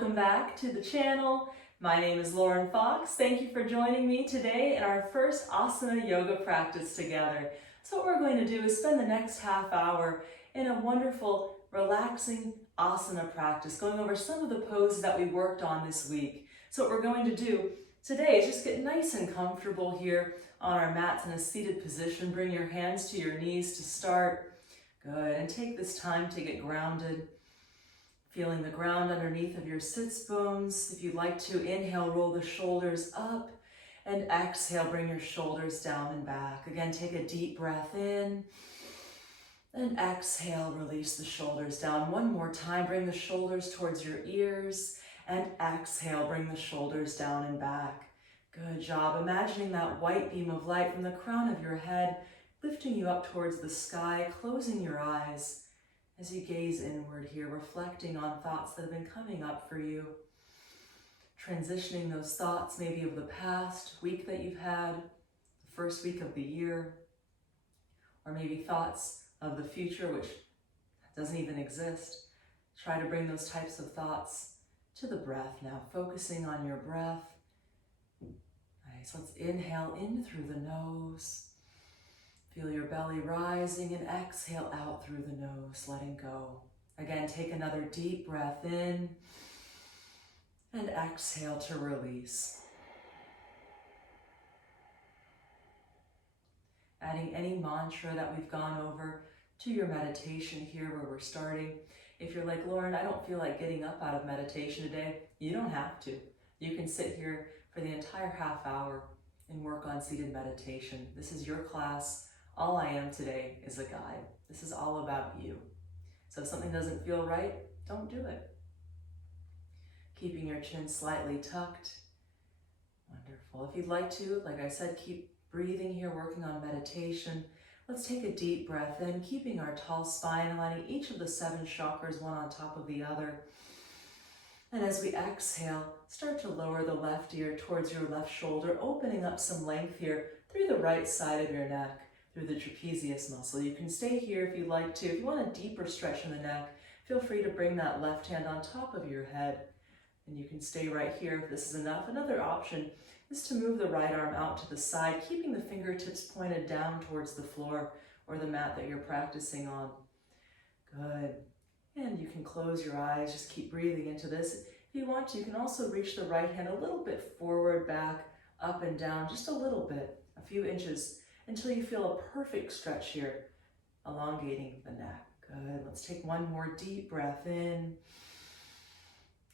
welcome back to the channel. My name is Lauren Fox. Thank you for joining me today in our first Asana yoga practice together. So what we're going to do is spend the next half hour in a wonderful, relaxing asana practice, going over some of the poses that we worked on this week. So what we're going to do today is just get nice and comfortable here on our mats in a seated position. Bring your hands to your knees to start. Good, and take this time to get grounded. Feeling the ground underneath of your sits bones. If you'd like to, inhale, roll the shoulders up, and exhale, bring your shoulders down and back. Again, take a deep breath in, and exhale, release the shoulders down. One more time, bring the shoulders towards your ears, and exhale, bring the shoulders down and back. Good job. Imagining that white beam of light from the crown of your head, lifting you up towards the sky, closing your eyes. As you gaze inward here, reflecting on thoughts that have been coming up for you, transitioning those thoughts maybe of the past week that you've had, the first week of the year, or maybe thoughts of the future which doesn't even exist. Try to bring those types of thoughts to the breath now, focusing on your breath. Nice, let's inhale in through the nose. Feel your belly rising and exhale out through the nose, letting go. Again, take another deep breath in and exhale to release. Adding any mantra that we've gone over to your meditation here where we're starting. If you're like, Lauren, I don't feel like getting up out of meditation today, you don't have to. You can sit here for the entire half hour and work on seated meditation. This is your class. All I am today is a guide. This is all about you. So if something doesn't feel right, don't do it. Keeping your chin slightly tucked. Wonderful. If you'd like to, like I said, keep breathing here, working on meditation. Let's take a deep breath in, keeping our tall spine, aligning each of the 7 chakras, one on top of the other. And as we exhale, start to lower the left ear towards your left shoulder, opening up some length here through the right side of your neck, through the trapezius muscle. You can stay here if you'd like to. If you want a deeper stretch in the neck, feel free to bring that left hand on top of your head. And you can stay right here if this is enough. Another option is to move the right arm out to the side, keeping the fingertips pointed down towards the floor or the mat that you're practicing on. Good. And you can close your eyes, just keep breathing into this. If you want to, you can also reach the right hand a little bit forward, back, up and down, just a little bit, a few inches, until you feel a perfect stretch here, elongating the neck. Good. Let's take one more deep breath in.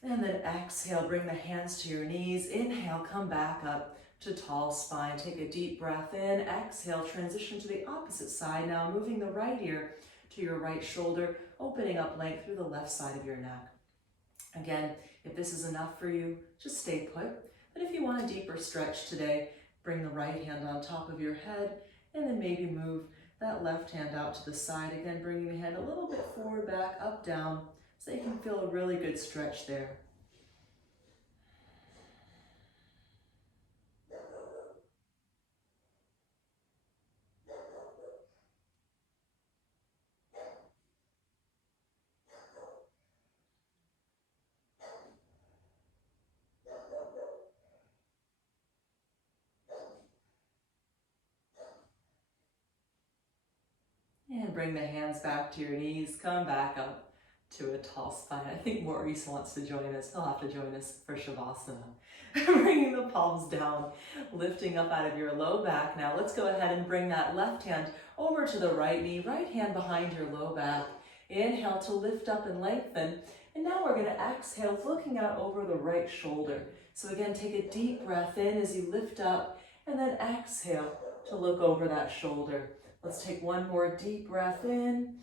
And then exhale, bring the hands to your knees. Inhale, come back up to tall spine. Take a deep breath in. Exhale, transition to the opposite side. Now moving the right ear to your right shoulder, opening up length through the left side of your neck. Again, if this is enough for you, just stay put. But if you want a deeper stretch today, bring the right hand on top of your head and then maybe move that left hand out to the side. Again, bringing the hand a little bit forward, back, up, down, so you can feel a really good stretch there. And bring the hands back to your knees, come back up to a tall spine. I think Maurice wants to join us. He'll have to join us for Shavasana. Bringing the palms down, lifting up out of your low back. Now let's go ahead and bring that left hand over to the right knee, right hand behind your low back. Inhale to lift up and lengthen. And now we're going to exhale, looking out over the right shoulder. So again, take a deep breath in as you lift up, and then exhale to look over that shoulder. Let's take one more deep breath in.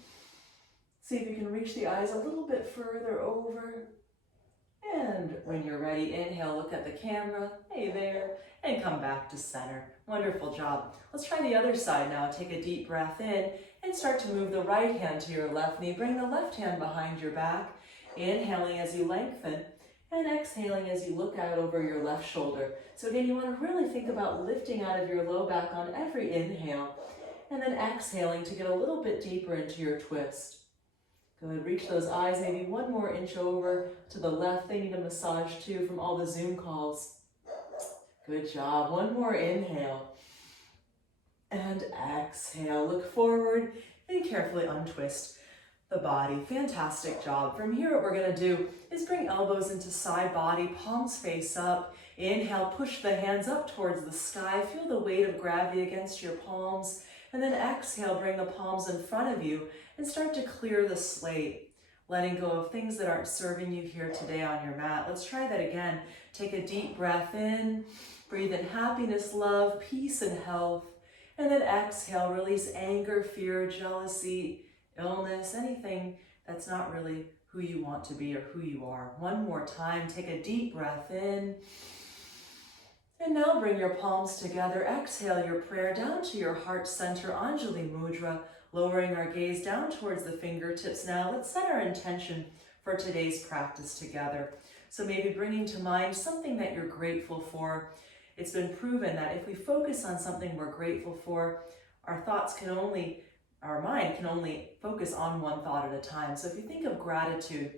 See if you can reach the eyes a little bit further over. And when you're ready, inhale, look at the camera. Hey there. And come back to center. Wonderful job. Let's try the other side now. Take a deep breath in and start to move the right hand to your left knee. Bring the left hand behind your back. Inhaling as you lengthen and exhaling as you look out over your left shoulder. So again, you want to really think about lifting out of your low back on every inhale. And then exhaling to get a little bit deeper into your twist. Good, reach those eyes maybe one more inch over to the left. They need a massage too from all the Zoom calls. Good job, one more inhale. And exhale, look forward and carefully untwist the body. Fantastic job. From here, what we're gonna do is bring elbows into side body, palms face up. Inhale, push the hands up towards the sky. Feel the weight of gravity against your palms. And then exhale, bring the palms in front of you and start to clear the slate, letting go of things that aren't serving you here today on your mat. Let's try that again. Take a deep breath in, breathe in happiness, love, peace, and health. And then exhale, release anger, fear, jealousy, illness, anything that's not really who you want to be or who you are. One more time, take a deep breath in. And now bring your palms together. Exhale your prayer down to your heart center, Anjali Mudra, lowering our gaze down towards the fingertips. Now let's set our intention for today's practice together. So maybe bringing to mind something that you're grateful for. It's been proven that if we focus on something we're grateful for, our mind can only focus on one thought at a time. So if you think of gratitude,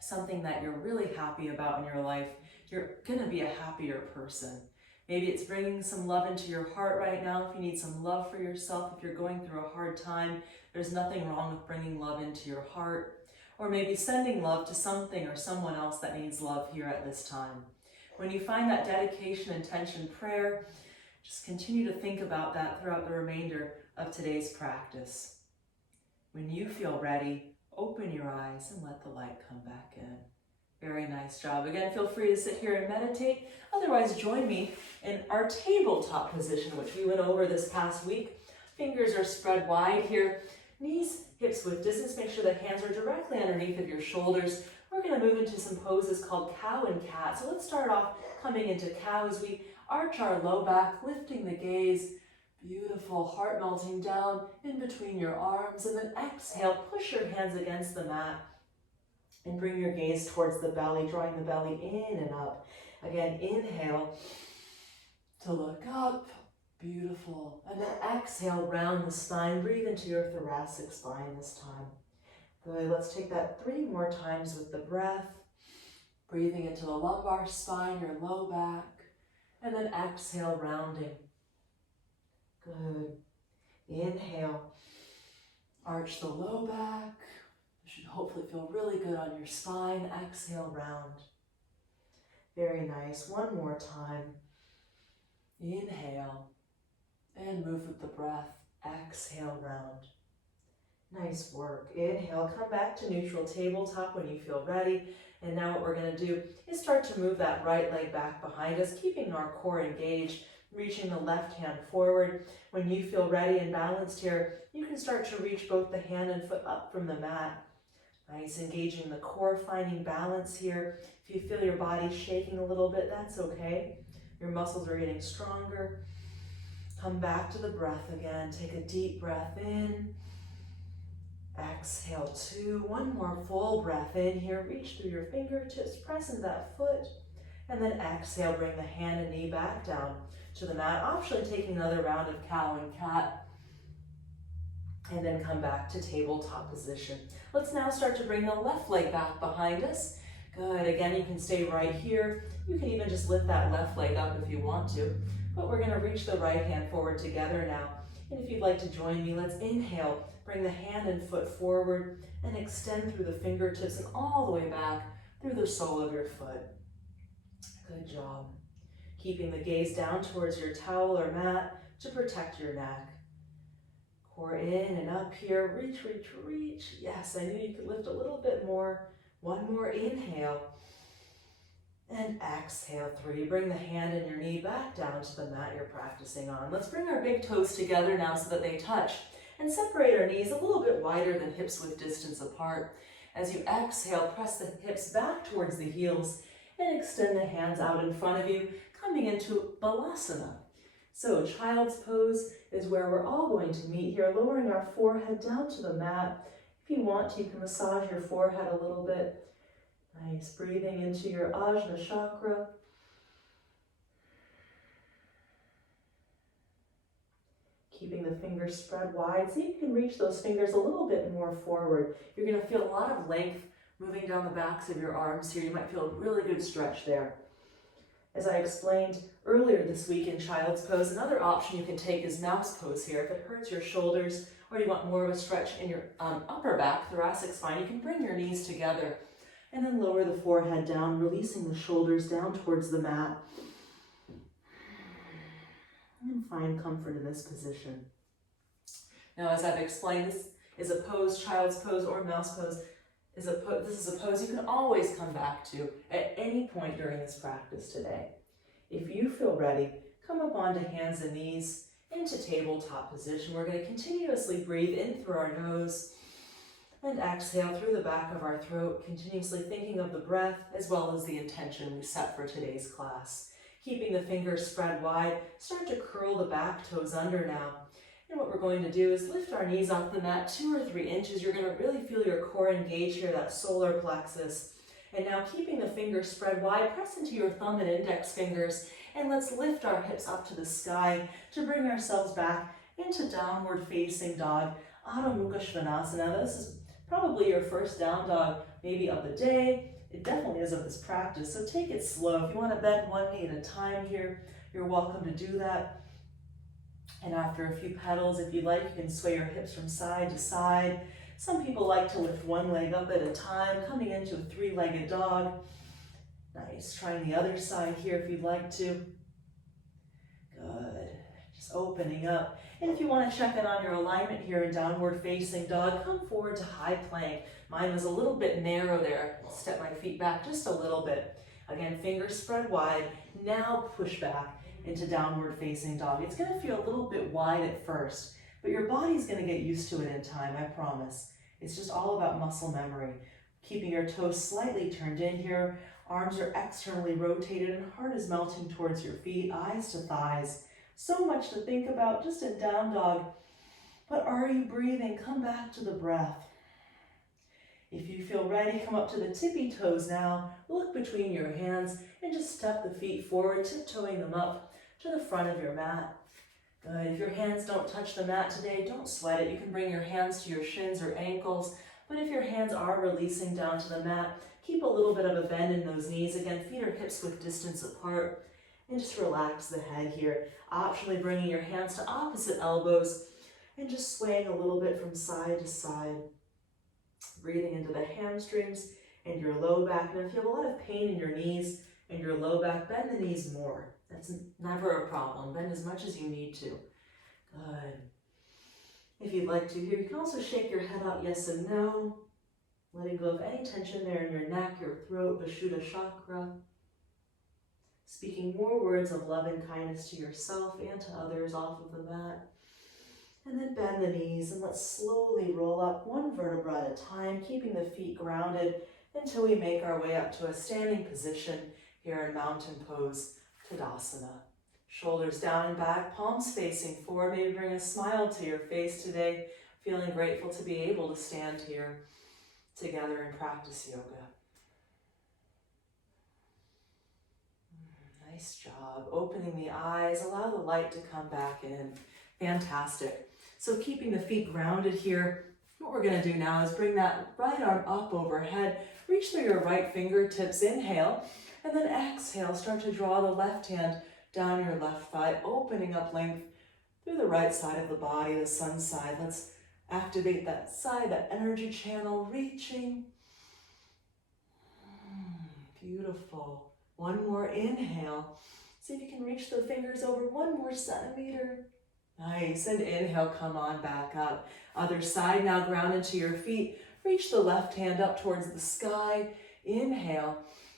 something that you're really happy about in your life, you're gonna be a happier person. Maybe it's bringing some love into your heart right now. If you need some love for yourself, if you're going through a hard time, there's nothing wrong with bringing love into your heart. Or maybe sending love to something or someone else that needs love here at this time. When you find that dedication, intention, prayer, just continue to think about that throughout the remainder of today's practice. When you feel ready, open your eyes and let the light come back in. Very nice job. Again, feel free to sit here and meditate. Otherwise, join me in our tabletop position, which we went over this past week. Fingers are spread wide here. Knees, hips width distance. Make sure the hands are directly underneath of your shoulders. We're going to move into some poses called cow and cat. So let's start off coming into cow as we arch our low back, lifting the gaze. Beautiful, heart melting down in between your arms. And then exhale, push your hands against the mat. And bring your gaze towards the belly, drawing the belly in and up. Again, inhale to look up. Beautiful. And then exhale, round the spine. Breathe into your thoracic spine this time. Good. Let's take that 3 more times with the breath. Breathing into the lumbar spine, your low back. And then exhale, rounding. Good. Inhale. Arch the low back. Should hopefully feel really good on your spine. Exhale, round. Very nice. One more time. Inhale and move with the breath. Exhale, round. Nice work. Inhale, come back to neutral tabletop when you feel ready. And now what we're going to do is start to move that right leg back behind us, keeping our core engaged, reaching the left hand forward. When you feel ready and balanced here, you can start to reach both the hand and foot up from the mat. Nice, engaging the core, finding balance here. If you feel your body shaking a little bit, that's okay. Your muscles are getting stronger. Come back to the breath again. Take a deep breath in. Exhale, 2. One more full breath in here. Reach through your fingertips, press into that foot. And then exhale, bring the hand and knee back down to the mat. Optionally taking another round of cow and cat. And then come back to tabletop position. Let's now start to bring the left leg back behind us. Good, again, you can stay right here. You can even just lift that left leg up if you want to. But we're gonna reach the right hand forward together now. And if you'd like to join me, let's inhale. Bring the hand and foot forward and extend through the fingertips and all the way back through the sole of your foot. Good job. Keeping the gaze down towards your towel or mat to protect your neck. Core in and up here, reach, reach, reach. Yes, I knew you could lift a little bit more. One more inhale. And exhale, 3. Bring the hand and your knee back down to the mat you're practicing on. Let's bring our big toes together now so that they touch. And separate our knees a little bit wider than hips width distance apart. As you exhale, press the hips back towards the heels and extend the hands out in front of you, coming into balasana. So child's pose is where we're all going to meet here, lowering our forehead down to the mat. If you want to, you can massage your forehead a little bit. Nice, breathing into your Ajna chakra. keeping the fingers spread wide. See if you can reach those fingers a little bit more forward. You're going to feel a lot of length moving down the backs of your arms here. You might feel a really good stretch there. As I explained earlier this week in Child's Pose, another option you can take is Mouse Pose here. If it hurts your shoulders or you want more of a stretch in your upper back, thoracic spine, you can bring your knees together and then lower the forehead down, releasing the shoulders down towards the mat. And find comfort in this position. Now, as I've explained, this is a pose, Child's Pose or Mouse Pose. This is a pose you can always come back to at any point during this practice today. If you feel ready, come up onto hands and knees into tabletop position. We're going to continuously breathe in through our nose and exhale through the back of our throat, continuously thinking of the breath as well as the intention we set for today's class. Keeping the fingers spread wide, start to curl the back toes under now. And what we're going to do is lift our knees off the mat 2 or 3 inches. You're going to really feel your core engage here, that solar plexus. And now keeping the fingers spread wide, press into your thumb and index fingers. And let's lift our hips up to the sky to bring ourselves back into downward facing dog, Adho Mukha Svanasana. This is probably your first down dog, maybe of the day. It definitely is of this practice, so take it slow. If you want to bend one knee at a time here, you're welcome to do that. And after a few pedals, if you like, you can sway your hips from side to side. Some people like to lift one leg up at a time, coming into a 3-legged dog. Nice. Trying the other side here if you'd like to. Good. Just opening up. And if you want to check in on your alignment here in downward facing dog, come forward to high plank. Mine was a little bit narrow there. Step my feet back just a little bit. Again, fingers spread wide. Now push back into downward facing dog. It's going to feel a little bit wide at first, but your body's going to get used to it in time, I promise. It's just all about muscle memory. Keeping your toes slightly turned in here. Arms are externally rotated and heart is melting towards your feet, eyes to thighs. So much to think about just in down dog. But are you breathing? Come back to the breath. If you feel ready, come up to the tippy toes now. Look between your hands and just step the feet forward, tiptoeing them up to the front of your mat. Good. If your hands don't touch the mat today, don't sweat it. You can bring your hands to your shins or ankles. But if your hands are releasing down to the mat, keep a little bit of a bend in those knees. Again, feet or hips width distance apart. And just relax the head here. Optionally bringing your hands to opposite elbows and just swaying a little bit from side to side. Breathing into the hamstrings and your low back. And if you have a lot of pain in your knees and your low back, bend the knees more. That's never a problem. Bend as much as you need to. Good. If you'd like to here, you can also shake your head out yes and no. Letting go of any tension there in your neck, your throat, Vishuddha chakra. Speaking more words of love and kindness to yourself and to others off of the mat. And then bend the knees and let's slowly roll up 1 vertebra at a time, keeping the feet grounded until we make our way up to a standing position here in Mountain Pose, Tadasana. Shoulders down and back, palms facing forward. Maybe bring a smile to your face today, feeling grateful to be able to stand here together and practice yoga. Nice job. Opening the eyes, allow the light to come back in. Fantastic. So keeping the feet grounded here, what we're going to do now is bring that right arm up overhead, reach through your right fingertips, inhale, and then exhale, start to draw the left hand down your left thigh, opening up length through the right side of the body, the sun side. Let's activate that side, that energy channel, reaching. Beautiful. One more inhale. See if you can reach the fingers over 1 more centimeter. Nice, and inhale, come on back up. Other side, now ground into your feet. Reach the left hand up towards the sky. Inhale,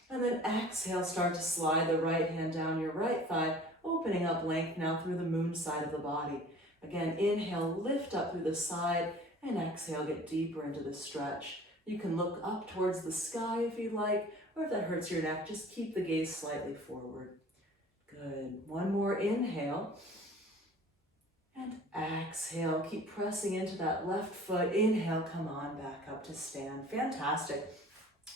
and then exhale, start to slide the right hand down your right thigh, opening up length now through the moon side of the body. Again, inhale, lift up through the side, and exhale, get deeper into the stretch. You can look up towards the sky if you like, or if that hurts your neck, just keep the gaze slightly forward. Good. One more inhale. And exhale, keep pressing into that left foot. Inhale, come on back up to stand. Fantastic.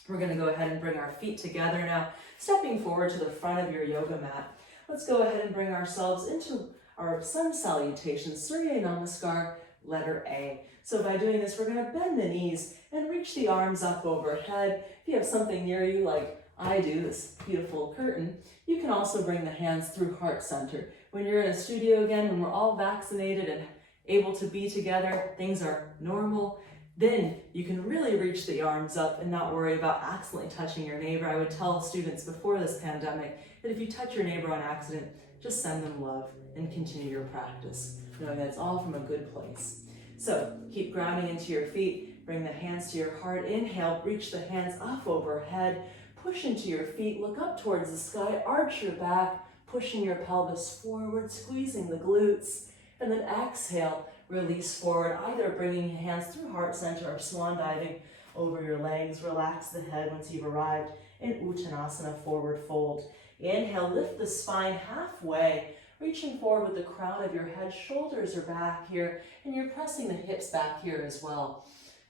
We're going to go ahead and bring our feet together now, stepping forward to the front of your yoga mat. Let's go ahead and bring ourselves into our sun salutation, Surya Namaskar, letter A. So by doing this, we're gonna bend the knees and reach the arms up overhead. If you have something near you, like I do, this beautiful curtain, you can also bring the hands through heart center. When you're in a studio again, when we're all vaccinated and able to be together, things are normal, then you can really reach the arms up and not worry about accidentally touching your neighbor. I would tell students before this pandemic that if you touch your neighbor on accident, just send them love and continue your practice, knowing that it's all from a good place. So keep grounding into your feet, bring the hands to your heart, inhale, reach the hands up overhead, push into your feet, look up towards the sky, arch your back, pushing your pelvis forward, squeezing the glutes, and then exhale, release forward, either bringing your hands through heart center or swan diving over your legs. Relax the head once you've arrived in Uttanasana, forward fold. Inhale, lift the spine halfway, reaching forward with the crown of your head, shoulders are back here, and you're pressing the hips back here as well.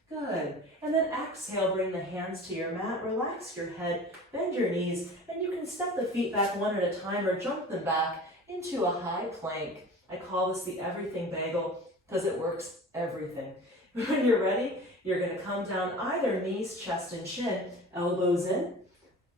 Good. And then exhale, bring the hands to your mat, relax your head, bend your knees, and you can step the feet back one at a time or jump them back into a high plank. I call this the everything bagel because it works everything. When you're ready, you're going to come down either knees, chest, and chin, elbows in,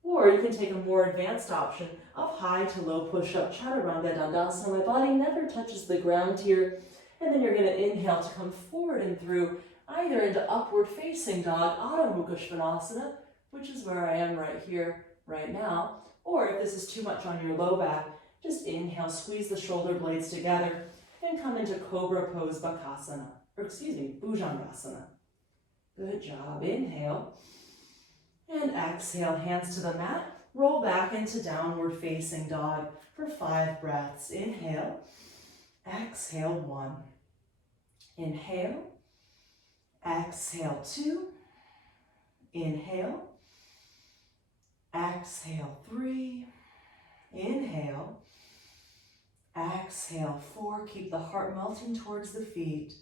or you can take a more advanced option of high to low push-up, chaturanga dandasana. My body never touches the ground here. And then you're going to inhale to come forward and through, either into upward facing dog, Adho Mukha Svanasana, which is where I am right here, right now. Or if this is too much on your low back, just inhale, squeeze the shoulder blades together, and come into Cobra Pose Bhujangasana. Good job. Inhale. And exhale, hands to the mat. Roll back into downward facing dog for 5 breaths. Inhale. Exhale, 1. Inhale. Exhale, 2. Inhale. Exhale, 3. Inhale. Exhale, 4. Keep the heart melting towards the feet.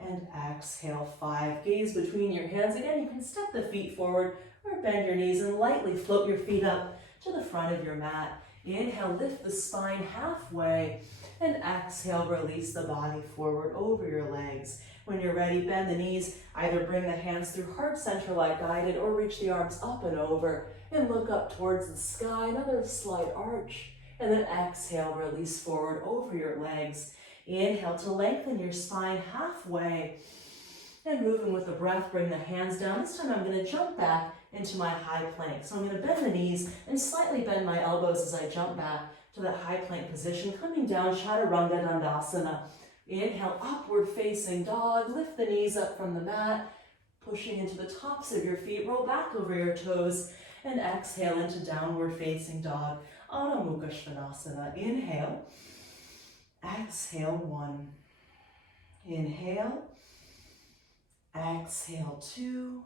And exhale, 5. Gaze between your hands. Again, you can step the feet forward or bend your knees and lightly float your feet up to the front of your mat. Inhale, lift the spine halfway. And exhale, release the body forward over your legs. When you're ready, bend the knees. Either bring the hands through heart center like guided or reach the arms up and over and look up towards the sky. Another slight arch. And then exhale, release forward over your legs. Inhale to lengthen your spine halfway. And moving with the breath, bring the hands down. This time I'm going to jump back into my high plank. So I'm going to bend the knees and slightly bend my elbows as I jump back to that high plank position. Coming down, chaturanga dandasana. Inhale, upward facing dog. Lift the knees up from the mat. Pushing into the tops of your feet. Roll back over your toes. And exhale into downward facing dog. Adho Mukha Svanasana. Inhale. Exhale, 1. Inhale. Exhale, 2.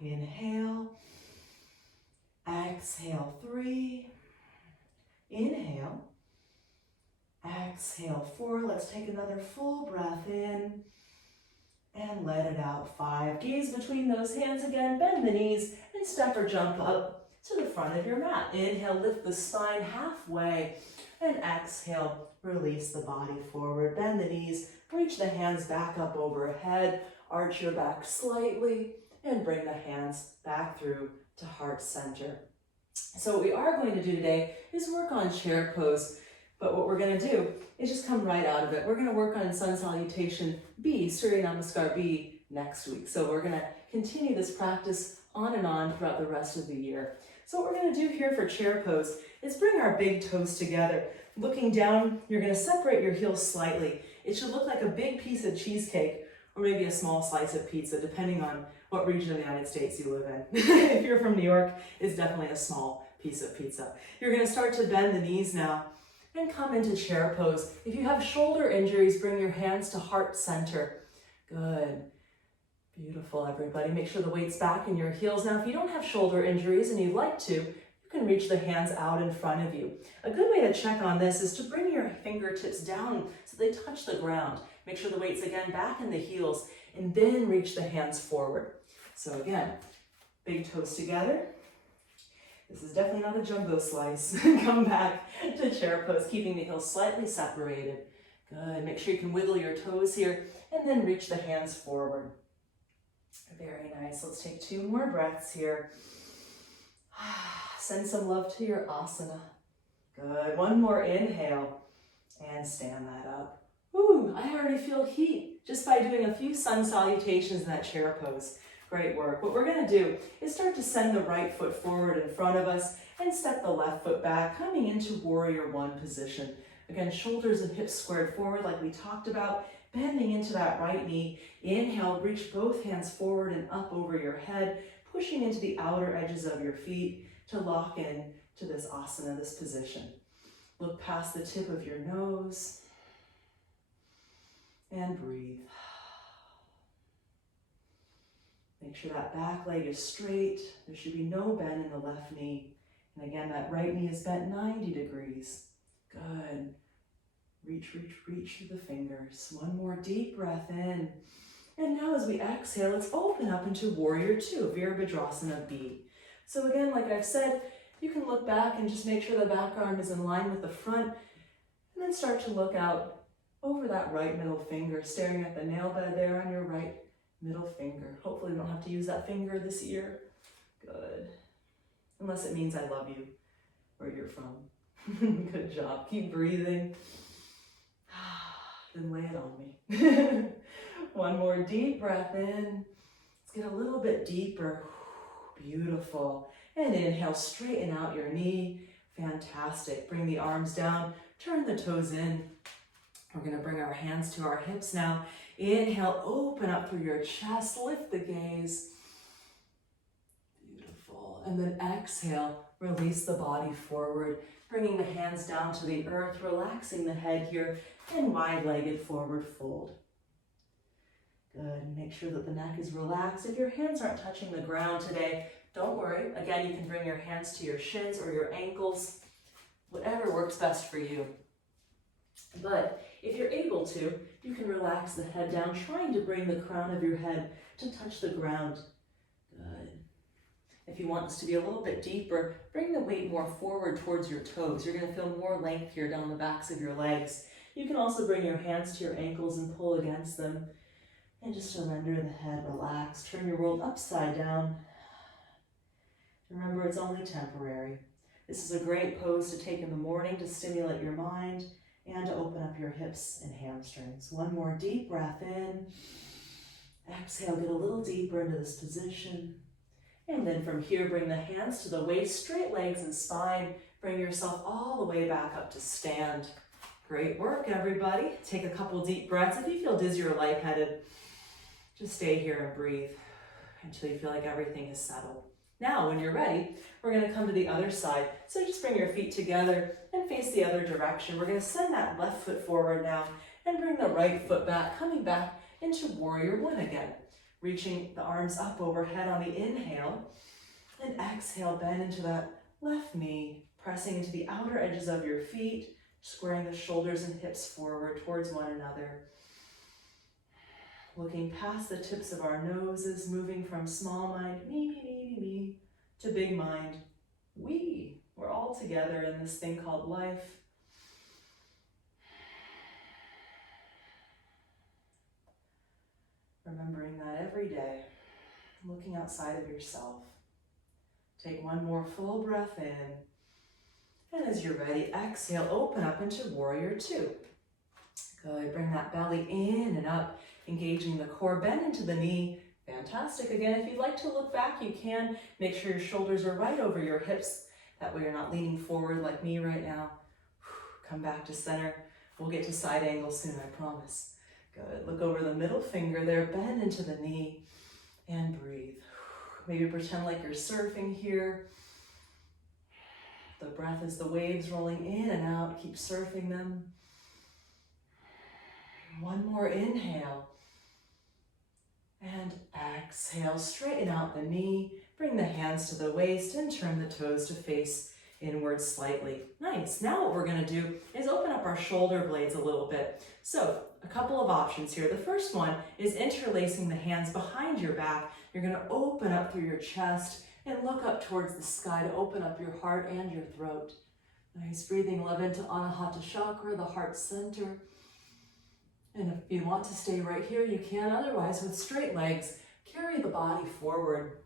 Inhale. Exhale, 3. Inhale. Exhale, 4. Let's take another full breath in. And let it out, 5. Gaze between those hands again. Bend the knees and step or jump up to the front of your mat. Inhale, lift the spine halfway. And exhale, release the body forward. Bend the knees, reach the hands back up overhead. Arch your back slightly and bring the hands back through to heart center. So what we are going to do today is work on chair pose. But what we're going to do is just come right out of it. We're going to work on sun salutation B, Surya Namaskar B, next week. So we're going to continue this practice on and on throughout the rest of the year. So what we're going to do here for chair pose is bring our big toes together. Looking down, you're going to separate your heels slightly. It should look like a big piece of cheesecake or maybe a small slice of pizza, depending on what region of the United States you live in. If you're from New York, it's definitely a small piece of pizza. You're going to start to bend the knees now and come into chair pose. If you have shoulder injuries, bring your hands to heart center. Good. Beautiful, everybody. Make sure the weight's back in your heels. Now, if you don't have shoulder injuries and you'd like to, you can reach the hands out in front of you. A good way to check on this is to bring your fingertips down so they touch the ground. Make sure the weight's again back in the heels and then reach the hands forward. So again, big toes together. This is definitely not a jumbo slice. Come back to chair pose, keeping the heels slightly separated. Good. Make sure you can wiggle your toes here and then reach the hands forward. Very nice. Let's take 2 more breaths here. Send some love to your asana. Good. 1 more inhale and stand that up. Ooh, I already feel heat just by doing a few sun salutations in that chair pose. Great work. What we're going to do is start to send the right foot forward in front of us and step the left foot back, coming into warrior 1 position. Again, shoulders and hips squared forward like we talked about, bending into that right knee. Inhale, reach both hands forward and up over your head, pushing into the outer edges of your feet to lock in to this asana, this position. Look past the tip of your nose and breathe. Make sure that back leg is straight. There should be no bend in the left knee. And again, that right knee is bent 90 degrees. Good. Reach, reach, reach through the fingers. 1 more deep breath in. And now as we exhale, let's open up into warrior 2, Virabhadrasana B. So again, like I've said, you can look back and just make sure the back arm is in line with the front, and then start to look out over that right middle finger, staring at the nail bed there on your right middle finger. Hopefully we don't have to use that finger this year. Good. Unless it means I love you, where you're from. Good job. Keep breathing. Then lay it on me. 1 more deep breath in. Let's get a little bit deeper. Beautiful. And inhale, straighten out your knee. Fantastic. Bring the arms down, turn the toes in. We're going to bring our hands to our hips now. Inhale, open up through your chest, lift the gaze. Beautiful. And then exhale, release the body forward, bringing the hands down to the earth, relaxing the head here, and wide-legged forward fold. Good. Make sure that the neck is relaxed. If your hands aren't touching the ground today, don't worry. Again, you can bring your hands to your shins or your ankles, whatever works best for you. But if you're able to, you can relax the head down, trying to bring the crown of your head to touch the ground. Good. If you want this to be a little bit deeper, bring the weight more forward towards your toes. You're going to feel more length here down the backs of your legs. You can also bring your hands to your ankles and pull against them. And just surrender the head, relax. Turn your world upside down. Remember, it's only temporary. This is a great pose to take in the morning to stimulate your mind and to open up your hips and hamstrings. 1 more deep breath in. Exhale, get a little deeper into this position. And then from here, bring the hands to the waist, straight legs and spine. Bring yourself all the way back up to stand. Great work, everybody. Take a couple deep breaths. If you feel dizzy or lightheaded, just stay here and breathe until you feel like everything is settled. Now, when you're ready, we're going to come to the other side. So just bring your feet together and face the other direction. We're going to send that left foot forward now and bring the right foot back, coming back into warrior 1 again. Reaching the arms up overhead on the inhale, and exhale, bend into that left knee, pressing into the outer edges of your feet, squaring the shoulders and hips forward towards one another. Looking past the tips of our noses, moving from small mind, me, to big mind, we. We're all together in this thing called life. Remembering that every day, looking outside of yourself. Take 1 more full breath in. And as you're ready, exhale, open up into warrior 2. Good, bring that belly in and up, engaging the core, bend into the knee. Fantastic. Again, if you'd like to look back, you can. Make sure your shoulders are right over your hips. That way you're not leaning forward like me right now. Come back to center. We'll get to side angle soon, I promise. Good. Look over the middle finger there, bend into the knee, and breathe. Maybe pretend like you're surfing here. The breath is the waves rolling in and out. Keep surfing them. 1 more inhale. And exhale, straighten out the knee. Bring the hands to the waist and turn the toes to face inward slightly. Nice. Now what we're going to do is open up our shoulder blades a little bit. So a couple of options here. The first one is interlacing the hands behind your back. You're going to open up through your chest and look up towards the sky to open up your heart and your throat. Nice. Breathing love into Anahata Chakra, the heart center. If you want to stay right here, you can. Otherwise, with straight legs, carry the body forward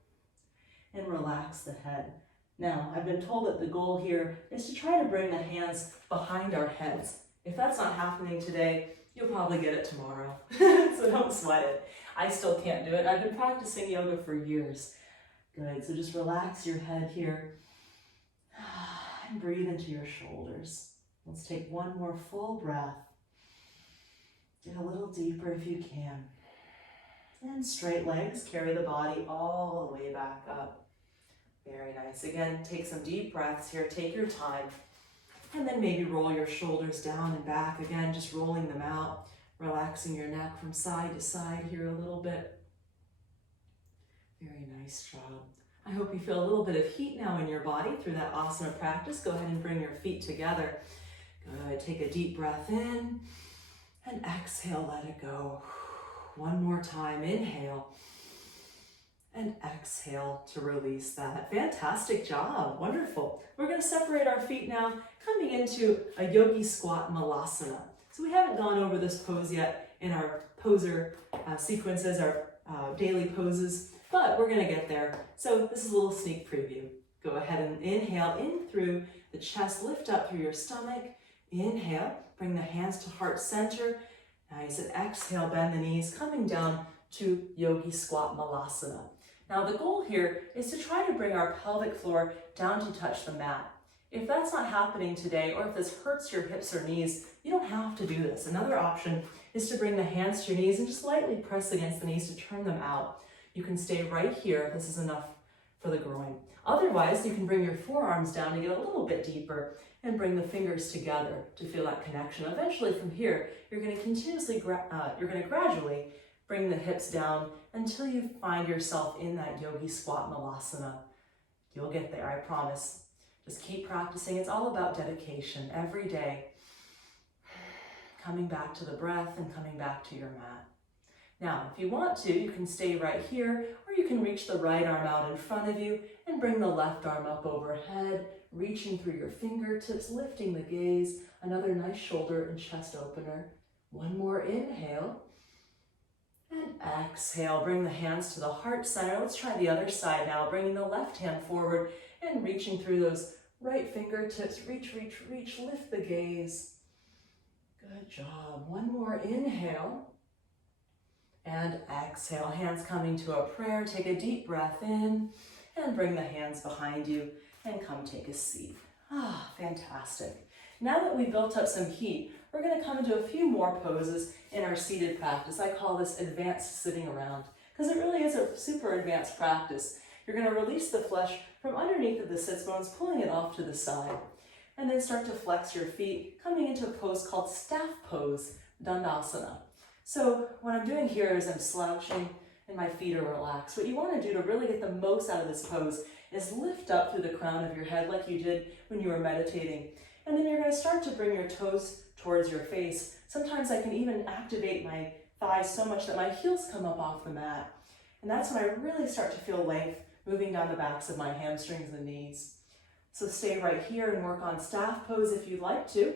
and relax the head. Now, I've been told that the goal here is to try to bring the hands behind our heads. If that's not happening today, you'll probably get it tomorrow. So don't sweat it. I still can't do it. I've been practicing yoga for years. Good, so just relax your head here and breathe into your shoulders. Let's take one more full breath. Get a little deeper if you can. And straight legs, carry the body all the way back up. Very nice. Again, take some deep breaths here. Take your time. And then maybe roll your shoulders down and back. Again, just rolling them out. Relaxing your neck from side to side here a little bit. Very nice job. I hope you feel a little bit of heat now in your body through that asana practice. Go ahead and bring your feet together. Good. Take a deep breath in and exhale, let it go. One more time. Inhale and exhale to release that. Fantastic job. Wonderful. We're going to separate our feet now, coming into a yogi squat malasana. So we haven't gone over this pose yet in our poser sequences, our daily poses, but we're going to get there. So this is a little sneak preview. Go ahead and inhale in through the chest, lift up through your stomach. Inhale, bring the hands to heart center. Nice, and exhale, bend the knees, coming down to yogi squat malasana. Now the goal here is to try to bring our pelvic floor down to touch the mat. If that's not happening today, or if this hurts your hips or knees, you don't have to do this. Another option is to bring the hands to your knees and just lightly press against the knees to turn them out. You can stay right here if this is enough for the groin. Otherwise, you can bring your forearms down to get a little bit deeper and bring the fingers together to feel that connection. Eventually from here, you're going to gradually bring the hips down until you find yourself in that yogi squat malasana. You'll get there, I promise. Just keep practicing. It's all about dedication every day. Coming back to the breath and coming back to your mat. Now, if you want to, you can stay right here, or you can reach the right arm out in front of you and bring the left arm up overhead, reaching through your fingertips, lifting the gaze. Another nice shoulder and chest opener. One more inhale. And exhale, bring the hands to the heart center. Let's try the other side now, bringing the left hand forward and reaching through those right fingertips. Reach, reach, reach, lift the gaze. Good job. One more inhale. And exhale, hands coming to a prayer. Take a deep breath in and bring the hands behind you and come take a seat. Ah, fantastic. Now that we built up some heat, we're going to come into a few more poses in our seated practice. I call this advanced sitting around because it really is a super advanced practice. You're going to release the flesh from underneath of the sits bones, pulling it off to the side. And then start to flex your feet, coming into a pose called staff pose, Dandasana. So what I'm doing here is I'm slouching and my feet are relaxed. What you want to do to really get the most out of this pose is lift up through the crown of your head like you did when you were meditating. And then you're going to start to bring your toes towards your face. Sometimes I can even activate my thighs so much that my heels come up off the mat. And that's when I really start to feel length moving down the backs of my hamstrings and knees. So stay right here and work on staff pose if you'd like to.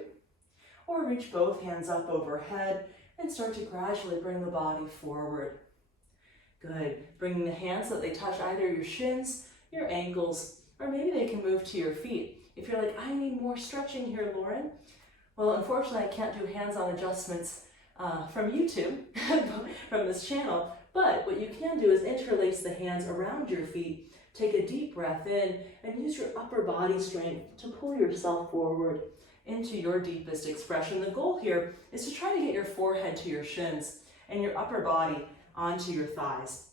Or reach both hands up overhead and start to gradually bring the body forward. Good. Bringing the hands so that they touch either your shins, your ankles, or maybe they can move to your feet. If you're like, I need more stretching here, Lauren. Well, unfortunately, I can't do hands-on adjustments from YouTube, from this channel, but what you can do is interlace the hands around your feet, take a deep breath in, and use your upper body strength to pull yourself forward into your deepest expression. The goal here is to try to get your forehead to your shins and your upper body onto your thighs.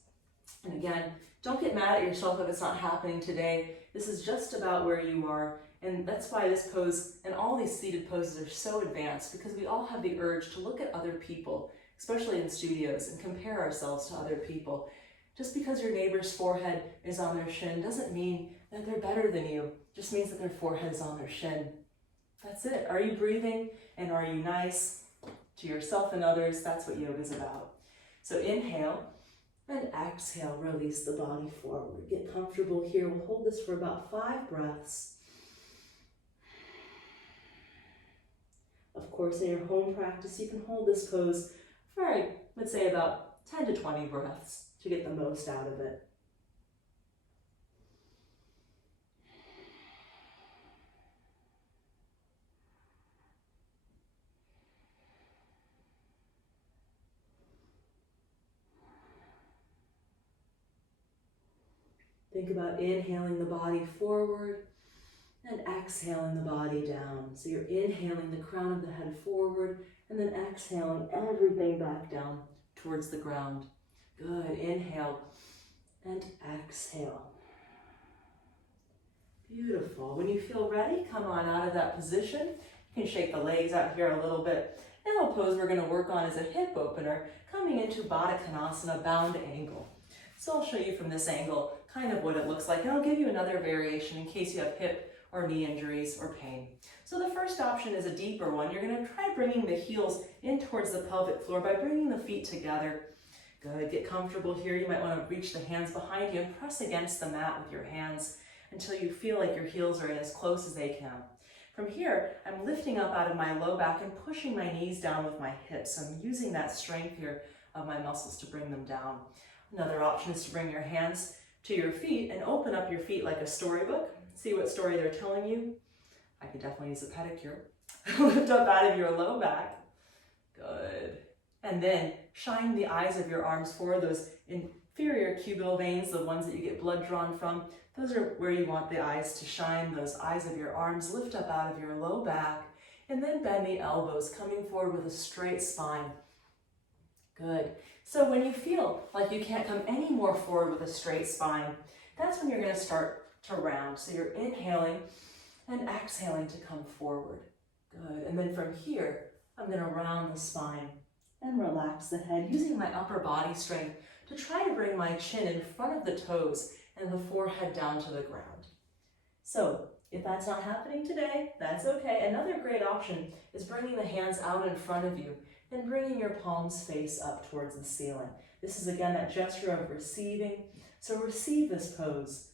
And again, don't get mad at yourself if it's not happening today. This is just about where you are. And that's why this pose and all these seated poses are so advanced, because we all have the urge to look at other people, especially in studios, and compare ourselves to other people. Just because your neighbor's forehead is on their shin doesn't mean that they're better than you. It just means that their forehead is on their shin. That's it. Are you breathing and are you nice to yourself and others? That's what yoga is about. So inhale and exhale, release the body forward. Get comfortable here. We'll hold this for about 5 breaths. Of course, in your home practice, you can hold this pose for, I would say, about 10 to 20 breaths to get the most out of it. Think about inhaling the body forward and exhaling the body down. So you're inhaling the crown of the head forward and then exhaling everything back down towards the ground. Good. Inhale and exhale. Beautiful. When you feel ready, come on out of that position. You can shake the legs out here a little bit. And the pose we're going to work on is a hip opener, coming into Baddha Konasana, bound angle. So I'll show you from this angle kind of what it looks like, and I'll give you another variation in case you have hip or knee injuries or pain. So the first option is a deeper one. You're going to try bringing the heels in towards the pelvic floor by bringing the feet together. Good. Get comfortable here. You might want to reach the hands behind you and press against the mat with your hands until you feel like your heels are in as close as they can. From here, I'm lifting up out of my low back and pushing my knees down with my hips. I'm using that strength here of my muscles to bring them down. Another option is to bring your hands to your feet and open up your feet like a storybook. See what story they're telling you. I could definitely use a pedicure. Lift up out of your low back. Good. And then shine the eyes of your arms forward, those inferior cubital veins, the ones that you get blood drawn from. Those are where you want the eyes to shine, those eyes of your arms. Lift up out of your low back and then bend the elbows, coming forward with a straight spine. Good. So when you feel like you can't come any more forward with a straight spine, that's when you're going to start to round. So you're inhaling and exhaling to come forward. Good. And then from here, I'm going to round the spine and relax the head, using my upper body strength to try to bring my chin in front of the toes and the forehead down to the ground. So if that's not happening today, that's okay. Another great option is bringing the hands out in front of you and bringing your palms face up towards the ceiling. This is again that gesture of receiving. So receive this pose.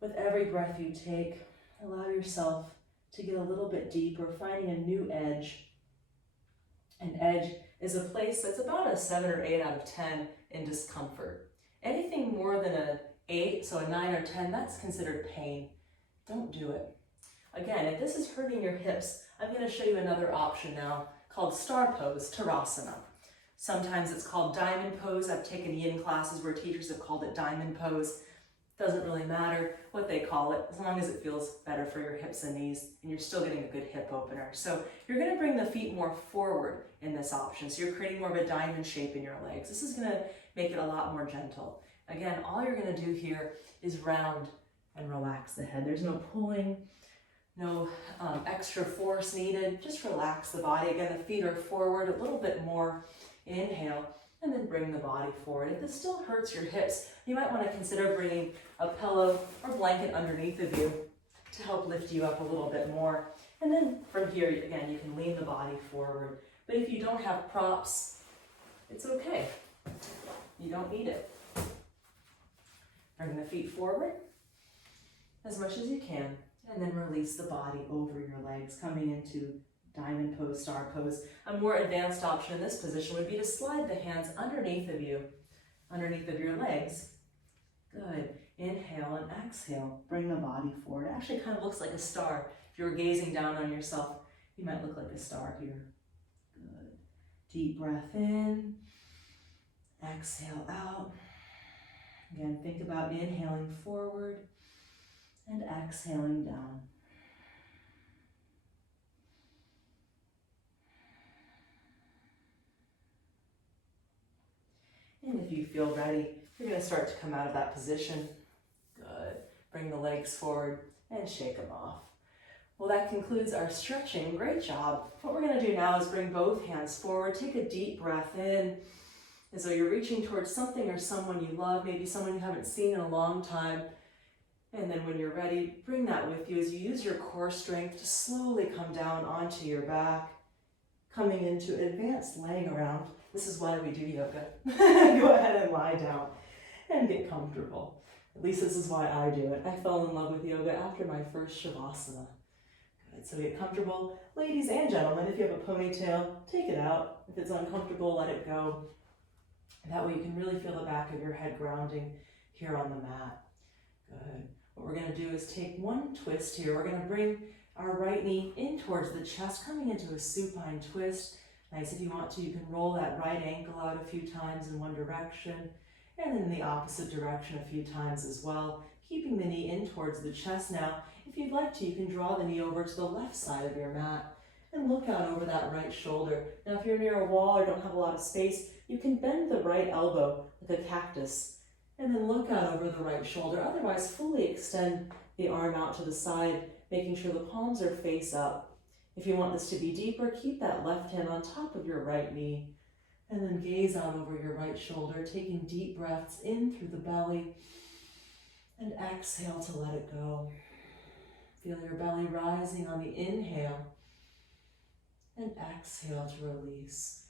With every breath you take, allow yourself to get a little bit deeper, finding a new edge. An edge is a place that's about a 7 or 8 out of 10 in discomfort. Anything more than an 8, so a 9 or 10, that's considered pain. Don't do it. Again, if this is hurting your hips, I'm going to show you another option now called star pose, Tadasana. Sometimes it's called diamond pose. I've taken yin classes where teachers have called it diamond pose. Doesn't really matter what they call it, as long as it feels better for your hips and knees and you're still getting a good hip opener. So you're going to bring the feet more forward in this option. So you're creating more of a diamond shape in your legs. This is going to make it a lot more gentle. Again, all you're going to do here is round and relax the head. There's no pulling, no extra force needed. Just relax the body. Again, the feet are forward a little bit more. Inhale, and then bring the body forward. If this still hurts your hips, you might want to consider bringing a pillow or blanket underneath of you to help lift you up a little bit more. And then from here, again, you can lean the body forward. But if you don't have props, it's okay. You don't need it. Bring the feet forward as much as you can, and then release the body over your legs, coming into diamond pose, star pose. A more advanced option in this position would be to slide the hands underneath of you, underneath of your legs. Good. Inhale and exhale. Bring the body forward. It actually kind of looks like a star. If you were gazing down on yourself, you might look like a star here. Good. Deep breath in. Exhale out. Again, think about inhaling forward and exhaling down. And if you feel ready, you're going to start to come out of that position. Good. Bring the legs forward and shake them off. Well, that concludes our stretching. Great job. What we're going to do now is bring both hands forward. Take a deep breath in as though you're reaching towards something or someone you love, maybe someone you haven't seen in a long time. And then when you're ready, bring that with you as you use your core strength to slowly come down onto your back, coming into advanced laying around. This is why we do yoga. Go ahead and lie down and get comfortable. At least this is why I do it. I fell in love with yoga after my first Shavasana. Good. So get comfortable. Ladies and gentlemen, if you have a ponytail, take it out. If it's uncomfortable, let it go. That way you can really feel the back of your head grounding here on the mat. Good. What we're going to do is take one twist here. We're going to bring our right knee in towards the chest, coming into a supine twist. Nice. If you want to, you can roll that right ankle out a few times in one direction, and then in the opposite direction a few times as well, keeping the knee in towards the chest. Now, if you'd like to, you can draw the knee over to the left side of your mat and look out over that right shoulder. Now, if you're near a wall or don't have a lot of space, you can bend the right elbow like a cactus and then look out over the right shoulder. Otherwise, fully extend the arm out to the side, making sure the palms are face up. If you want this to be deeper, keep that left hand on top of your right knee and then gaze out over your right shoulder, taking deep breaths in through the belly and exhale to let it go. Feel your belly rising on the inhale and exhale to release.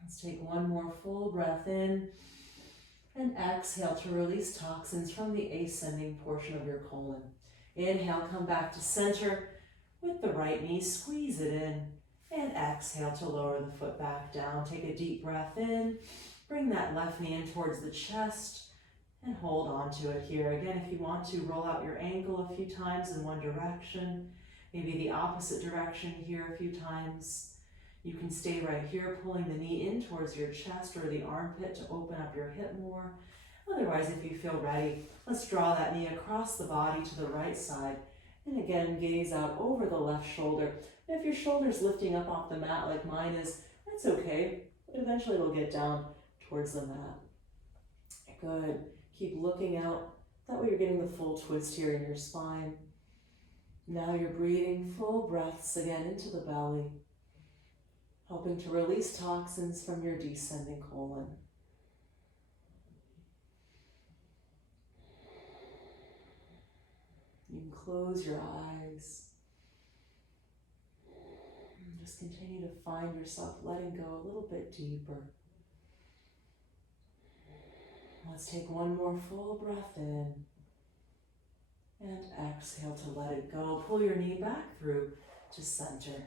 Let's take one more full breath in and exhale to release toxins from the ascending portion of your colon. Inhale, come back to center with the right knee, squeeze it in, and exhale to lower the foot back down. Take a deep breath in, bring that left knee in towards the chest, and hold on to it here. Again, if you want to, roll out your ankle a few times in one direction, maybe the opposite direction here a few times. You can stay right here, pulling the knee in towards your chest or the armpit to open up your hip more. Otherwise, if you feel ready, let's draw that knee across the body to the right side. And again, gaze out over the left shoulder. If your shoulder's lifting up off the mat like mine is, that's okay. Eventually we'll get down towards the mat. Good. Keep looking out. That way you're getting the full twist here in your spine. Now you're breathing full breaths again into the belly, helping to release toxins from your descending colon. You can close your eyes and just continue to find yourself letting go a little bit deeper. Let's take one more full breath in and exhale to let it go. Pull your knee back through to center.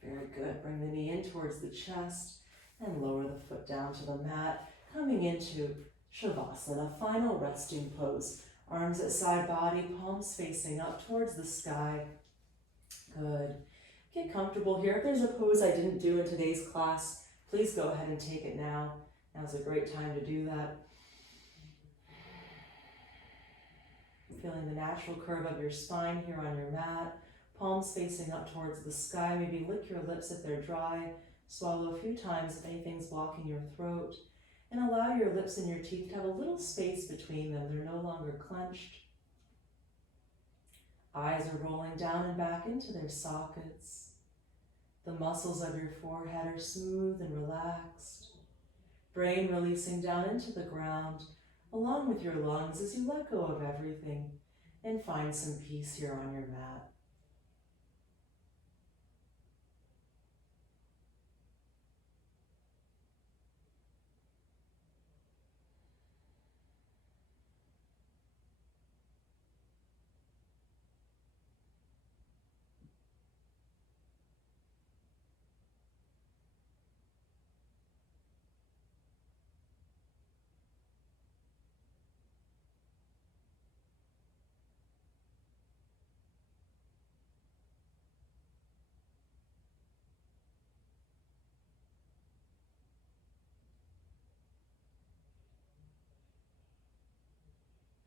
Very good. Bring the knee in towards the chest and lower the foot down to the mat, coming into Shavasana, final resting pose. Arms at side body, palms facing up towards the sky. Good. Get comfortable here. If there's a pose I didn't do in today's class, please go ahead and take it now. Now's a great time to do that. Feeling the natural curve of your spine here on your mat. Palms facing up towards the sky. Maybe lick your lips if they're dry. Swallow a few times if anything's blocking your throat. And allow your lips and your teeth to have a little space between them. They're no longer clenched. Eyes are rolling down and back into their sockets. The muscles of your forehead are smooth and relaxed. Brain releasing down into the ground, along with your lungs as you let go of everything and find some peace here on your mat.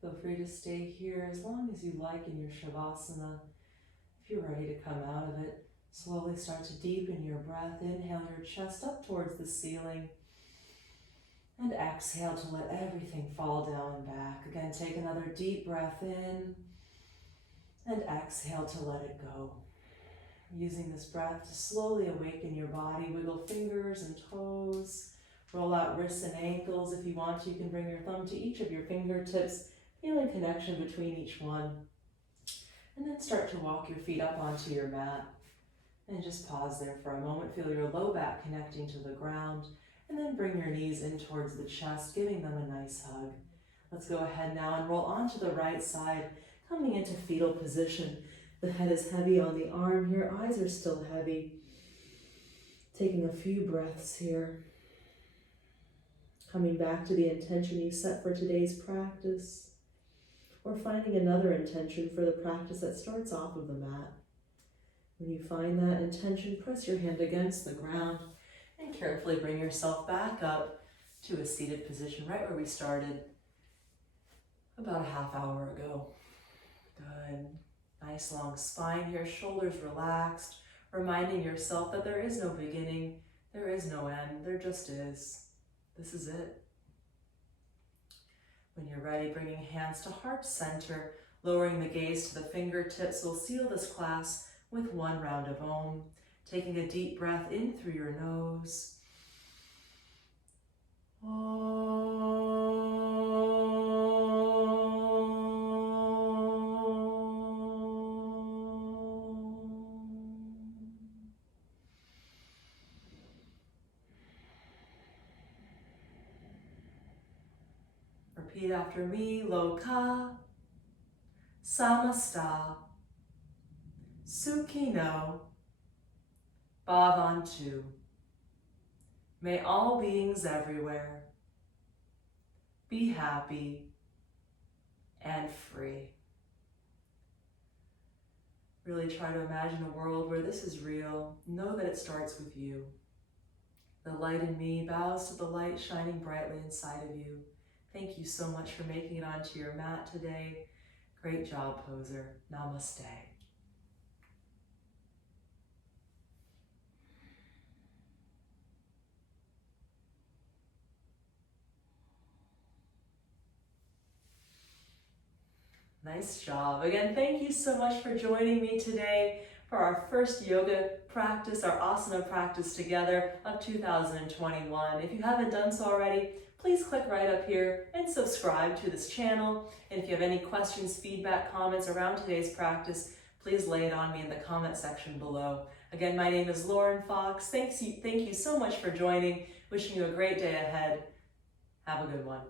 Feel free to stay here as long as you like in your Shavasana. If you're ready to come out of it, slowly start to deepen your breath. Inhale your chest up towards the ceiling. And exhale to let everything fall down and back. Again, take another deep breath in. And exhale to let it go. Using this breath to slowly awaken your body. Wiggle fingers and toes. Roll out wrists and ankles. If you want to, you can bring your thumb to each of your fingertips. Feeling connection between each one. And then start to walk your feet up onto your mat. And just pause there for a moment. Feel your low back connecting to the ground. And then bring your knees in towards the chest, giving them a nice hug. Let's go ahead now and roll onto the right side, coming into fetal position. The head is heavy on the arm here. Eyes are still heavy. Taking a few breaths here. Coming back to the intention you set for today's practice. Or finding another intention for the practice that starts off of the mat. When you find that intention, press your hand against the ground and carefully bring yourself back up to a seated position right where we started about a half hour ago. Good. Nice long spine here, shoulders relaxed, reminding yourself that there is no beginning, there is no end, there just is. This is it. When you're ready, bringing hands to heart center, lowering the gaze to the fingertips. We'll seal this class with one round of Om, taking a deep breath in through your nose. Repeat after me. Loka samasta sukhino bhavantu. May all beings everywhere be happy and free. Really try to imagine a world where this is real. Know that it starts with you. The light in me bows to the light shining brightly inside of you. Thank you so much for making it onto your mat today. Great job, poser. Namaste. Nice job. Again, thank you so much for joining me today for our first yoga practice, our asana practice together of 2021. If you haven't done so already, please click right up here and subscribe to this channel. And if you have any questions, feedback, comments around today's practice, please lay it on me in the comment section below. Again, my name is Lauren Fox. Thank you so much for joining. Wishing you a great day ahead. Have a good one.